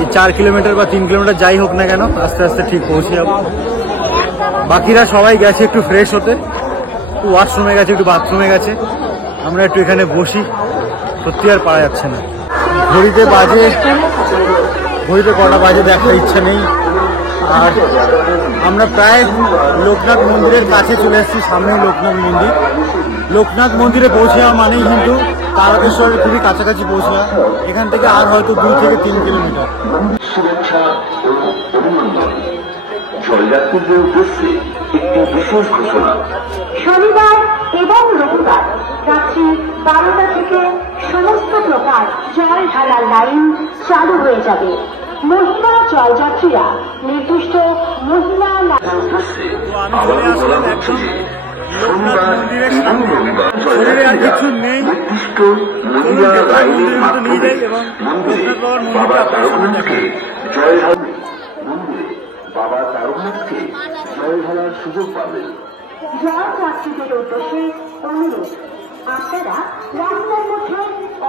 এই 4 কিলোমিটার বা 3 কিলোমিটার যাই হোক না কেন, আস্তে আস্তে ঠিক পৌঁছে যাবো। বাকিরা সবাই গেছে একটু ফ্রেশ হতে, একটু ওয়াশরুমে গেছে, একটু বাথরুমে গেছে। আমরা একটু এখানে বসি, সত্যি আর পারা যাচ্ছে না। ঘড়িতে কটা বাজে দেখার ইচ্ছা নেই। আর আমরা প্রায় লোকনাথ মন্দিরের কাছে চলে এসেছি, সামনেই লোকনাথ মন্দিরে পৌঁছে যাওয়া মানেই কিন্তু তারকেশ্বরের খুবই কাছাকাছি পৌঁছে যাওয়া। এখান থেকে আর হয়তো 2 থেকে 3 কিলোমিটার। শুভেচ্ছা ও অভিনন্দন। জলযাত্রীদের উদ্দেশ্যে একটি বিশেষ ঘোষণা। শনিবার এবং রবিবার রাত্রি 12টা থেকে সমস্ত প্রকার জল ঢালার লাইন চালু হয়ে যাবে। মহিলা জলযাত্রীরা নির্দিষ্ট মহিলা শনিবার এবং রবিবার জলযাত্রীরা নির্দিষ্ট মহিলা লাইনের মাধ্যমে মন্দিরে বাবা তারকনাথকে জল ঢালার সুযোগ পাবেন। জলযাত্রীদের উদ্দেশ্যে অনুরোধ, আপনারা রাস্তার মধ্যে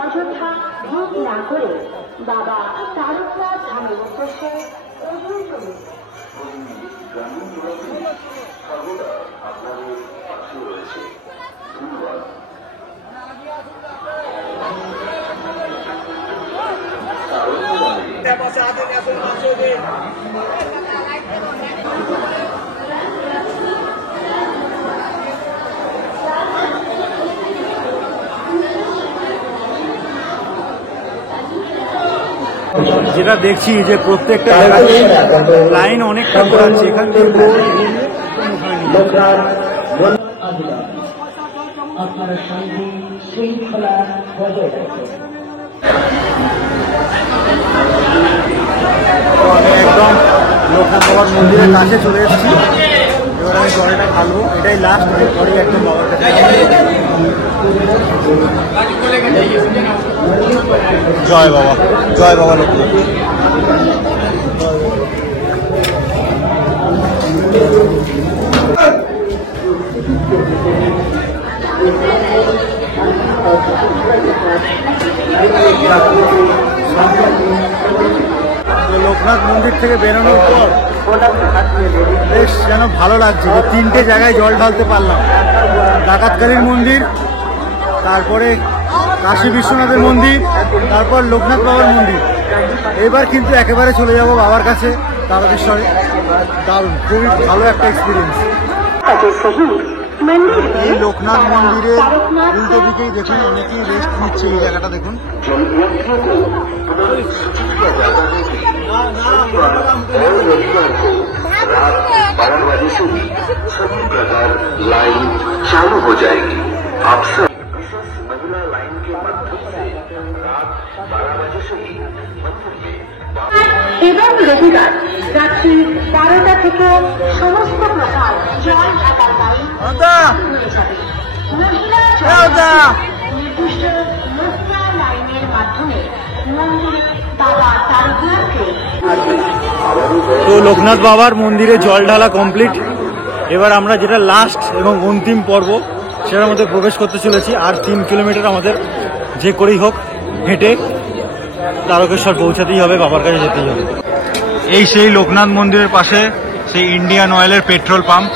অযথা ভিড় না করে বাবা তারকনাথ ধামের উদ্দেশ্যে এগিয়ে চলুন। সর্বদা আপনাদের পাশে রয়েছে। ধন্যবাদ। যেটা দেখছি যে প্রত্যেকটা জায়গাতে লাইন অনেকটা করাচ্ছে। এখান থেকে আমি একদম লোকনাথ বাবার মন্দিরের কাছে চলে এসেছি। এবার আমি জলটা ঢালবো, এটাই লাস্ট, পরে একদম বাবার কাছে। জয় বাবা, জয় বাবা লোকনাথ। লোকনাথ মন্দির থেকে বেরোনোর পর বেশ যেন ভালো লাগছে যে 3টে জায়গায় জল ঢালতে পারলাম। ডাকাতকালীর মন্দির, তারপরে কাশী বিশ্বনাথের মন্দির, তারপর লোকনাথ বাবার মন্দির। এবার কিন্তু একেবারে চলে যাব বাবার কাছে তারকেশ্বরে। দারুণ, খুবই ভালো একটা এক্সপিরিয়েন্স। এই লোকনাথ মন্দিরের উল্টো দিকেই দেখুন অনেকেই রেস্ট নিচ্ছে। এই জায়গাটা দেখুন, रात 12 बजे से ही सभी प्रकार लाइन चालू हो जाएगी। आप सब महिला लाइन के माध्यम से रात 12 बजे से ही मंदिर में এবং রবিবার রাত্রি 12টা থেকে সমস্ত প্রকার জল ঢাকার লাইন হয়ে যাবে। মহিলা নির্দিষ্ট মুদ্রা লাইনের মাধ্যমে মন্দিরে বাবা তারকনাথকে তো লোকনাথ বাবার মন্দিরে জল ঢালা কমপ্লিট। এবার আমরা যেটা লাস্ট এবং অন্তিম পর্ব সেটার মধ্যে প্রবেশ করতে চলেছি। আর 3 কিলোমিটার আমাদের যে করেই হোক হেঁটে তারকেশ্বর পৌঁছাতেই হবে, বাবার কাছে যেতেই হবে। এই সেই লোকনাথ মন্দিরের পাশে সেই ইন্ডিয়ান অয়েলের পেট্রোল পাম্প,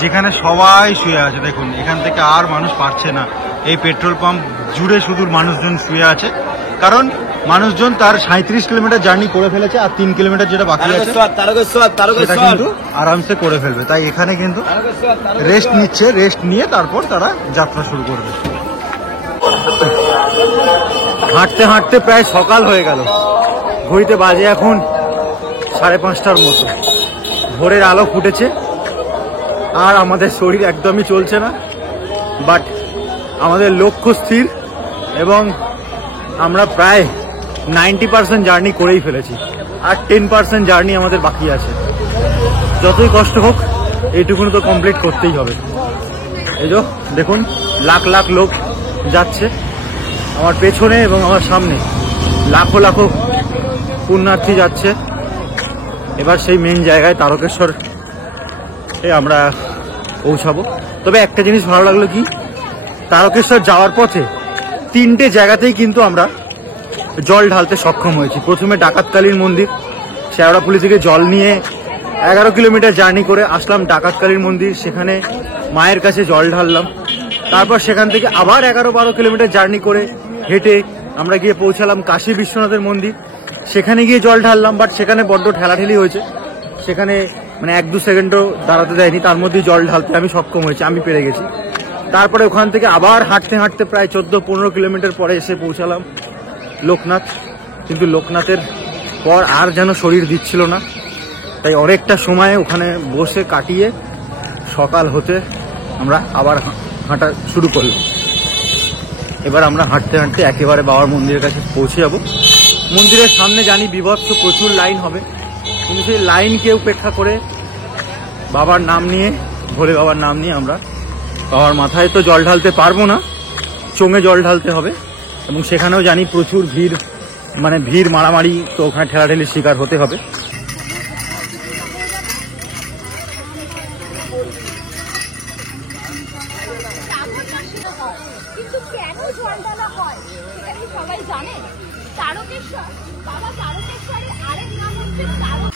যেখানে সবাই শুয়ে আছে। দেখুন এখান থেকে আর মানুষ পারছে না। এই পেট্রোল পাম্প জুড়ে শুধু মানুষজন শুয়ে আছে, কারণ মানুষজন তার 37 কিলোমিটার জার্নি করে ফেলেছে। আর 3 কিলোমিটার যেটা বাকি আছে সেটা কিন্তু আরামসে করে ফেলবে। তাই এখানে কিন্তু রেস্ট নিচ্ছে, রেস্ট নিয়ে তারপর তারা যাত্রা শুরু করবে। হাঁটতে হাঁটতে প্রায় সকাল হয়ে গেল। ঘড়িতে বাজে এখন 5:30টার মতো। ভোরের আলো ফুটেছে আর আমাদের শরীর একদমই চলছে না, বাট আমাদের লক্ষ্য স্থির এবং আমরা প্রায় 90% জার্নি করেই ফেলেছি। আর 10% জার্নি আমাদের বাকি আছে। যতই কষ্ট হোক এইটুকুনি তো কমপ্লিট করতেই হবে। এই যে দেখুন লাখ লাখ লোক যাচ্ছে আমার পেছনে এবং আমার সামনে, লাখো লাখো পুণ্যার্থী যাচ্ছে। এবার সেই মেন জায়গায় তারকেশ্বর আমরা পৌঁছাবো। তবে একটা জিনিস ভালো লাগলো কি, তারকেশ্বর যাওয়ার পথে 3টে জায়গাতেই কিন্তু আমরা জল ঢালতে সক্ষম হয়েছি। প্রথমে ডাকাতকালীর মন্দির, শেওড়াফুলি থেকে জল নিয়ে 11 কিলোমিটার জার্নি করে আসলাম ডাকাতকালীর মন্দির, সেখানে মায়ের কাছে জল ঢাললাম। তারপর সেখান থেকে আবার 11-12 কিলোমিটার জার্নি করে হেঁটে আমরা গিয়ে পৌঁছালাম কাশী বিশ্বনাথের মন্দির, সেখানে গিয়ে জল ঢাললাম। বাট সেখানে বড্ড ঠেলাঠেলি হয়েছে, সেখানে মানে 1-2 সেকেন্ডও দাঁড়াতে দেয়নি, তার মধ্যেই জল ঢালতে আমি সক্ষম হয়েছি, আমি পেরে গেছি। তারপরে ওখান থেকে আবার হাঁটতে হাঁটতে প্রায় 14-15 কিলোমিটার পরে এসে পৌঁছালাম লোকনাথ। কিন্তু লোকনাথের পর আর যেন শরীর দিচ্ছিল না, তাই অনেকটা সময় ওখানে বসে কাটিয়ে সকাল হতে আমরা আবার হাঁটা শুরু করলাম। এবার আমরা হাঁটতে হাঁটতে একেবারে বাবার মন্দিরের কাছে পৌঁছে যাব। মন্দিরের সামনে জানি বিভৎস প্রচুর লাইন হবে, কিন্তু সেই লাইনকে উপেক্ষা করে বাবার নাম নিয়ে, ভোলে বাবার নাম নিয়ে আমরা বাবার মাথায় তো জল ঢালতে পারবো না, চোঙে জল ঢালতে হবে। এবং সেখানেও জানি প্রচুর ভিড়, মানে ভিড় মারামারি, তো ওখানে ঠেলাঠেলির শিকার হতে হবে। কিন্তু কেন জল ঢালা হয় সেটা কি সবাই জানে? তারকেশ্বর, বাবা তারকেশ্বরের আরেক নাম হচ্ছে তারক।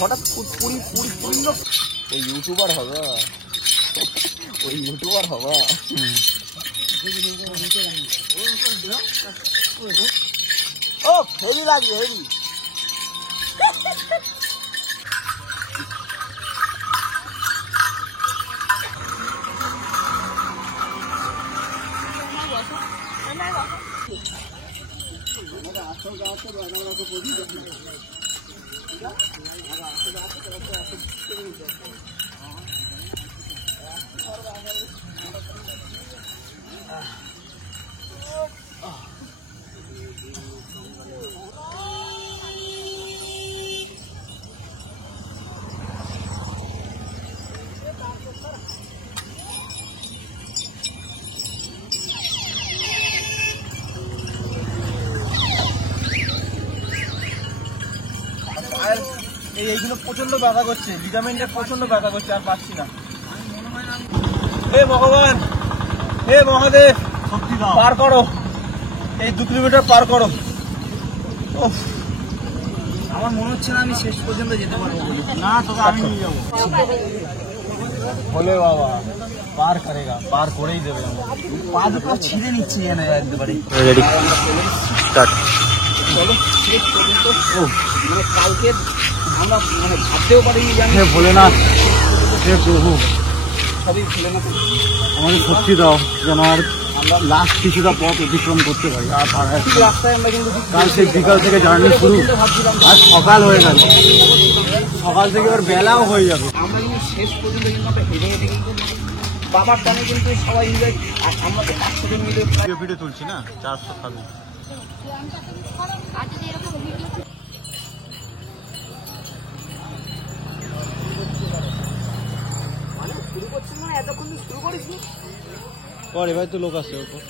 হঠাৎ ওই ইউটিউবার হবে, ওই ইউটিউবার হবে। ও হেভি লাগবে, হেভি। এইগুলো প্রচন্ড ব্যথা করছে, ভিটামিনটা প্রচন্ড ব্যথা করছে, আর পাচ্ছি না। হে ভগবান, হে মহাদেব, পার করো, এই 2 কিলোমিটার পার করো। আমার মনে হচ্ছে না আমি শেষ পর্যন্ত যেতে পারবো। না তোকে আমি নিয়ে যাবো। ভোলে বাবা পার করেগা, পার করেই দেবে। পা দুটো ছিঁড়ে নিচ্ছে যেন একবারে। Ready start. চলো শেষ পর্যন্ত। মানে কালকে আমরা মানে ভাবতেও পারিনি যে হে ভোলেনাথ, হে প্রভু, সবই ভুলে না। আমাকে শক্তি দাও যেন আর লাস্ট কিছুটা পথ অতিক্রম করতে পারি। আর রাস্তায় আমরা কিন্তু কাল সেই বিকাল থেকে জার্নি শুরু, আর সকাল হয়ে গেল, সকাল থেকে এবার বেলাও হয়ে যাবে। আমরা কিন্তু শেষ পর্যন্ত কিন্তু আমরা হেঁটে হেঁটে কিন্তু বাবার টানে কিন্তু সবাই মিলে, আর আমরা তো 500 জন মিলে ভিডিও তুলছি না, 400 খাবে। শুরু করছি না, এতক্ষণ শুরু করিসনি। পর এবার তো লোক আসছে ওপর।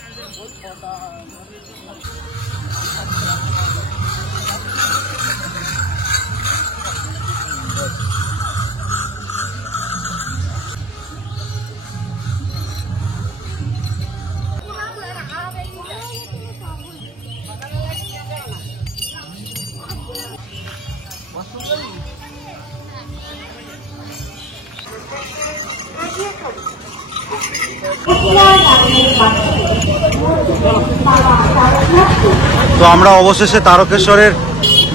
তো আমরা অবশেষে তারকেশ্বরের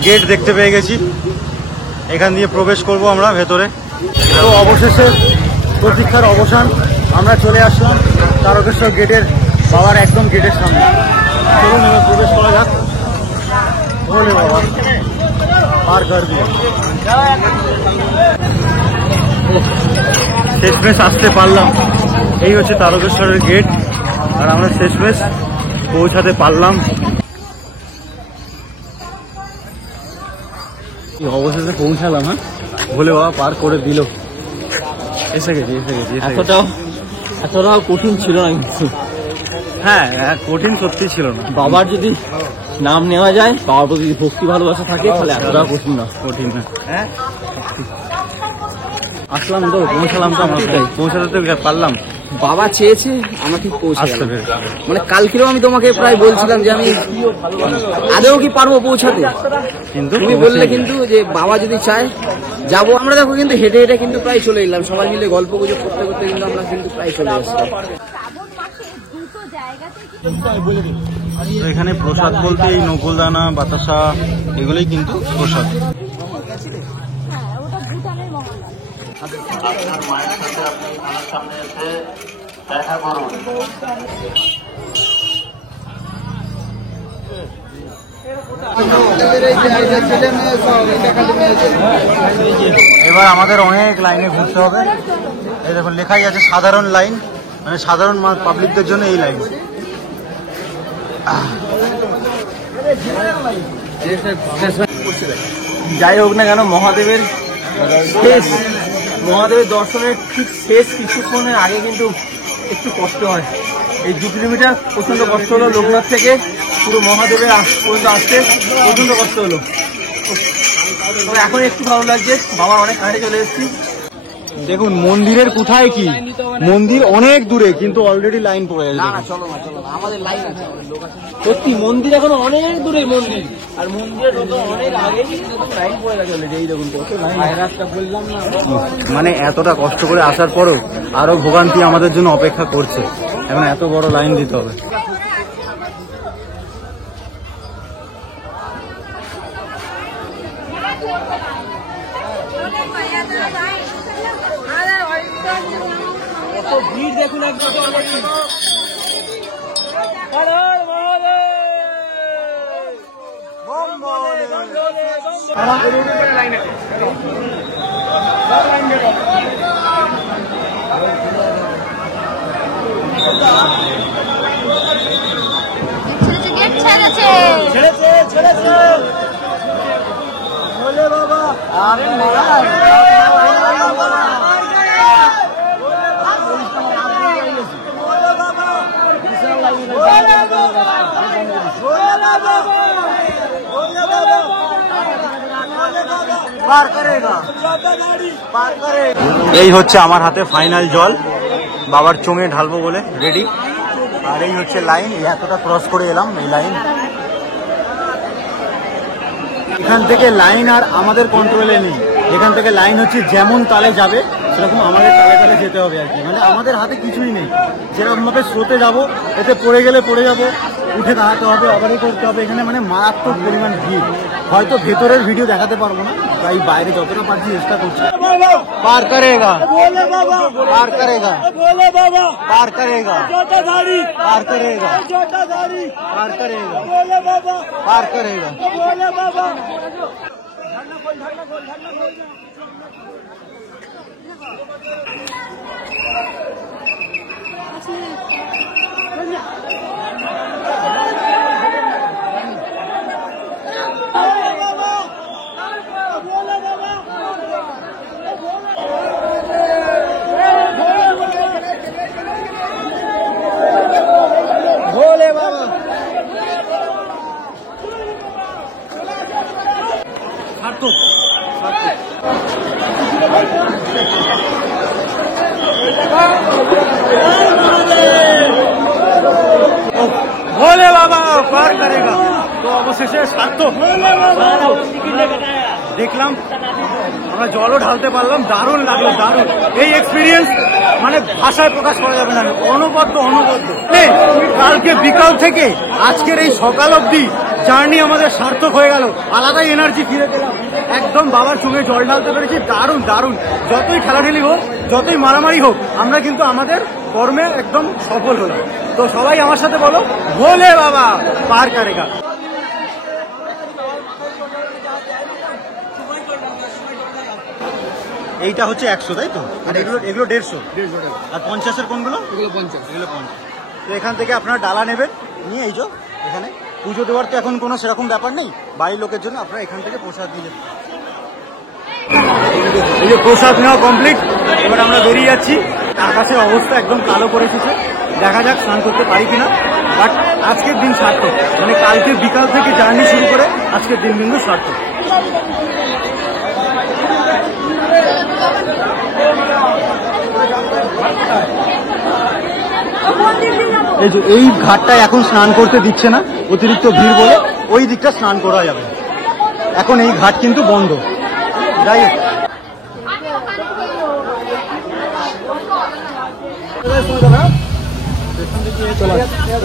গেট দেখতে পেয়ে গেছি, এখান দিয়ে প্রবেশ করব আমরা ভেতরে। তো অবশেষে প্রতীক্ষার অবসান, আমরা চলে আসলাম তারকেশ্বর গেটের, বাবার একদম গেটের সামনে। চলুন এবার প্রবেশ করা যাক। বলে বাবা পার কর দিয়ে শেষমেশ আসতে পারলাম। এই হচ্ছে তারকেশ্বরের গেট, আর আমরা শেষমেশ পৌঁছাতে পারলাম। অবশেষে পৌঁছালাম। হ্যাঁ বলে বাবা পার করে দিল। এসে গেছি। এতটাও কঠিন ছিল না কিন্তু। হ্যাঁ কঠিন সত্যি ছিল না। বাবার যদি নাম নেওয়া যায়, বাবার প্রতি যদি ভক্তি ভালোবাসা থাকে, তাহলে এতটাও কঠিন না। হ্যাঁ আসলাম তো, পৌঁছালাম তো, আমরা পৌঁছাতে তো পারলাম। বাবা চেয়েছে আমরা ঠিক পৌঁছে আসতে গেলাম। পেরেছি। মানে কালকেও আমি তোমাকে প্রায় বলছিলাম যে আমি আদেও কি পারবো পৌঁছাতে, কিন্তু তুমি বললে কিন্তু যে বাবা যদি চায় যাবো। আমরা দেখো কিন্তু হেঁটে হেঁটে কিন্তু প্রায় চলে এলাম, সবাই মিলে গল্প গুজব করতে করতে কিন্তু আমরা কিন্তু প্রায় চলে আসলাম। শ্রাবণ মাসে দুটো জায়গাতে তো এখানে প্রসাদ বলতে এই নকুলদানা, বাতাসা, এগুলোই কিন্তু প্রসাদ। হ্যাঁ ওটা ভুটানের মহারাজ। আপনার মায়ের সাথে আপনি আমার সামনে এসে দেখা করুন। এবার আমাদের অনেক লাইনে ঘুরতে হবে। এই দেখুন লেখাই আছে সাধারণ লাইন, মানে সাধারণ পাবলিকদের জন্য এই লাইন। যাই হোক না কেন, মহাদেবের দর্শনের ঠিক শেষ কিছুক্ষণের আগে কিন্তু একটু কষ্ট হয়। এই 2 কিলোমিটার প্রচন্ড কষ্ট হলো, লোকনাথ থেকে পুরো মহাদেবের পর্যন্ত আসতে প্রচন্ড কষ্ট হলো। তবে এখন একটু ভালো লাগছে, বাবার অনেক কাছে চলে এসেছি। দেখুন মন্দিরের কোথায় কি, মন্দির অনেক দূরে কিন্তু অলরেডি লাইন পড়ে না গেছে। না চলো না আমাদের লাইন আছে, আমাদের লোক আছে। সত্যি মন্দির এখনো অনেক দূরে মন্দির, আর মন্দিরের ঢোকার অনেক আগে কিন্তু লাইন পড়ে গেছে। এই দেখুন কত লাইন, রাস্তা বললাম না। মানে এতটা কষ্ট করে আসার পরও আরো ভোগান্তি আমাদের জন্য অপেক্ষা করছে, এখন এত বড় লাইন দিতে হবে। ভিড় দেখুন একদম। গেট ছেড়েছে। এই হচ্ছে আমার হাতে ফাইনাল জল, বাবার চোঙে ঢালবো বলে রেডি। আর এই হচ্ছে লাইন, এতটা ক্রস করে এলাম এই লাইন। এখান থেকে লাইন আর আমাদের কন্ট্রোলে নেই, এখান থেকে লাইন হচ্ছে যেমন তালে যাবে সেরকম আমাদের তালে তালে যেতে হবে আর কি। মানে আমাদের হাতে কিছুই নেই, যেরকম ভাবে স্রোতে যাবো, এতে পড়ে গেলে পড়ে যাবো, উঠে দাঁড়াতে হবে, আবারই করতে হবে। এখানে মানে মারাত্মক পরিমাণ ভিড়, হয়তো ভেতরের ভিডিও দেখাতে পারবো না, তাই বাইরে যতটা পারছি চেষ্টা করছি। পার করেগা, পার করেগা, পার করেগা, পার করেগা, পার করেগা, পার করেগা। ভোলে বাবা সার্থক, ভোলে বাবা পার করেগা। তো অবশেষে সার্থক, দেখলাম আমরা জলও ঢালতে পারলাম, দারুণ লাগলো, দারুণ। এই এক্সপিরিয়েন্স মানে ভাষায় প্রকাশ করা যাবে না, অনবদ্য। কালকে বিকাল থেকে আজকের এই সকাল অবধি জার্নি আমাদের সার্থক হয়ে গেল, আলাদাই এনার্জি ফিরে পেলাম, একদম বাবার সঙ্গে জল ঢালতে পেরেছি, দারুণ দারুণ। যতই খেলাঠেলি হোক, যতই মারামারি হোক, আমরা কিন্তু আমাদের কর্মে একদম সফল হলাম। তো সবাই আমার সাথে বলো, ভোলে বাবা পার করেগা। এইটা হচ্ছে 100, তাই তো? আর এগুলো 150, আর 50-এর কোনগুলো? এগুলো 50। এগুলো 50। তো এখান থেকে আপনারা ডালা নেবেন, নিয়ে এই যে এখানে পুজো দেওয়ার তো এখন কোনো সেরকম ব্যাপার নেই, বাড়ির লোকের জন্য আপনারা এখান থেকে প্রসাদ নিয়ে যাবেন। এই যে প্রসাদ নেওয়া কমপ্লিট, এবার আমরা বেরিয়ে যাচ্ছি। আকাশের অবস্থা একদম কালো করে এসেছে, দেখা যাক স্নান করতে পারি কিনা। বাট আজকের দিন সার্থক, মানে কালকে বিকাল থেকে জার্নি শুরু করে আজকের দিন কিন্তু সার্থক। এই যে এই ঘাটটা এখন স্নান করতে দিচ্ছে না, অতিরিক্ত ভিড় বলে, ওই দিকটা স্নান করা যাবে। এখন এই ঘাট কিন্তু বন্ধ। যাই হোক,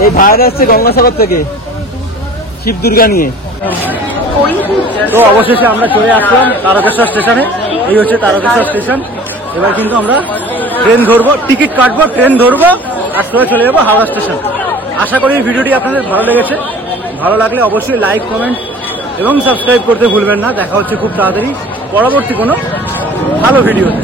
এই ভাইরা আসছে গঙ্গাসাগর থেকে শিব দুর্গা নিয়ে। তো অবশেষে আমরা চলে আসলাম তারকেশ্বর স্টেশনে। এই হচ্ছে তারকেশ্বর স্টেশন। এবার কিন্তু আমরা ট্রেন ধরবো, টিকিট কাটবো, ট্রেন ধরবো, আর সোজা চলে যাবো হাওড়া স্টেশন। আশা করি এই ভিডিওটি আপনাদের ভালো লেগেছে। ভালো লাগলে অবশ্যই লাইক, কমেন্ট এবং সাবস্ক্রাইব করতে ভুলবেন না। দেখা হচ্ছে খুব তাড়াতাড়ি পরবর্তী কোনো ভালো ভিডিওতে।